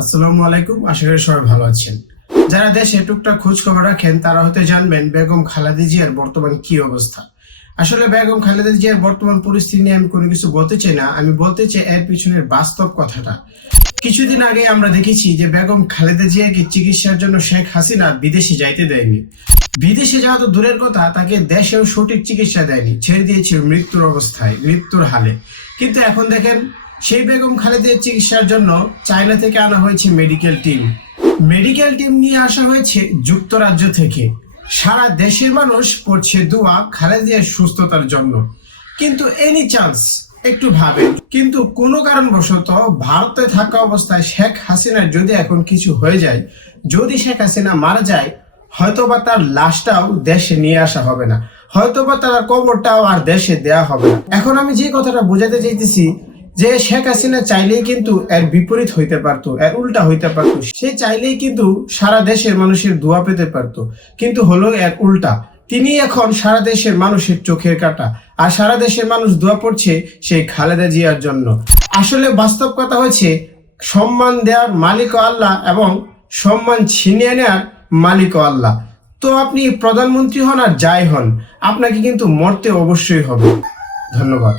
আসসালামু আলাইকুম। আশা করি সবাই ভালো আছেন। যারা দেশে টুকটাক খোঁজ খবর রাখেন তারা হয়তো জানবেন বেগম খালেদা জিয়ার বর্তমান কি অবস্থা। আসলে বেগম খালেদা জিয়ার বর্তমান পরিস্থিতি নিয়ে আমি কোনো কিছু বলতে চাই না, আমি বলতে চাই এর পিছনের বাস্তব কথাটা। কিছুদিন আগে আমরা দেখেছি যে বেগম খালেদা জিয়াকে চিকিৎসার জন্য শেখ হাসিনা বিদেশে যাইতে দেয়নি। বিদেশে যাওয়া তো দূরের কথা, তাকে দেশেও সঠিক চিকিৎসা দেয়নি, ছেড়ে দিয়েছে মৃত্যুর অবস্থায়, মৃত্যুর হালে। কিন্তু এখন দেখেন, সেই বেগম খালেদার চিকিৎসার জন্য চায়না থেকে আনা হয়েছে মেডিকেল টিম নিয়ে আসা হয়েছে যুক্তরাজ্য থেকে। সারা দেশের মানুষ পড়ছে দোয়া খালেদার সুস্থতার জন্য। কিন্তু এনি চান্স একটু ভাবেন, কিন্তু কোনো কারণবশত ভারতে থাকা অবস্থায় শেখ হাসিনার যদি এখন কিছু হয়ে যায়, যদি শেখ হাসিনা মারা যায়, হয়তোবা তার লাশটাও দেশে নিয়ে আসা হবে না, হয়তোবা তার কবরটাও আর দেশে দেয়া হবে না। এখন আমি যে কথাটা বোঝাতে চাইতেছি যে শেখ হাসিনা চাইলেই কিন্তু এর বিপরীত হইতে পারতো, এর উল্টা হইতে পারতো। সে চাইলেই কিন্তু সারা দেশের মানুষের দোয়া পেতে পারতো, কিন্তু হলো এর উল্টা। তিনি এখন সারা দেশের মানুষের চোখের কাঁটা, আর সারা দেশের মানুষ দোয়া পড়ছে সেই খালেদা জিয়ার জন্য। আসলে বাস্তব কথা হচ্ছে, সম্মান দেওয়ার মালিকও আল্লাহ এবং সম্মান ছিনিয়ে নেওয়ার মালিকও আল্লাহ। তো আপনি প্রধানমন্ত্রী হন আর যাই হন, আপনাকে কিন্তু মরতে অবশ্যই হবে। ধন্যবাদ।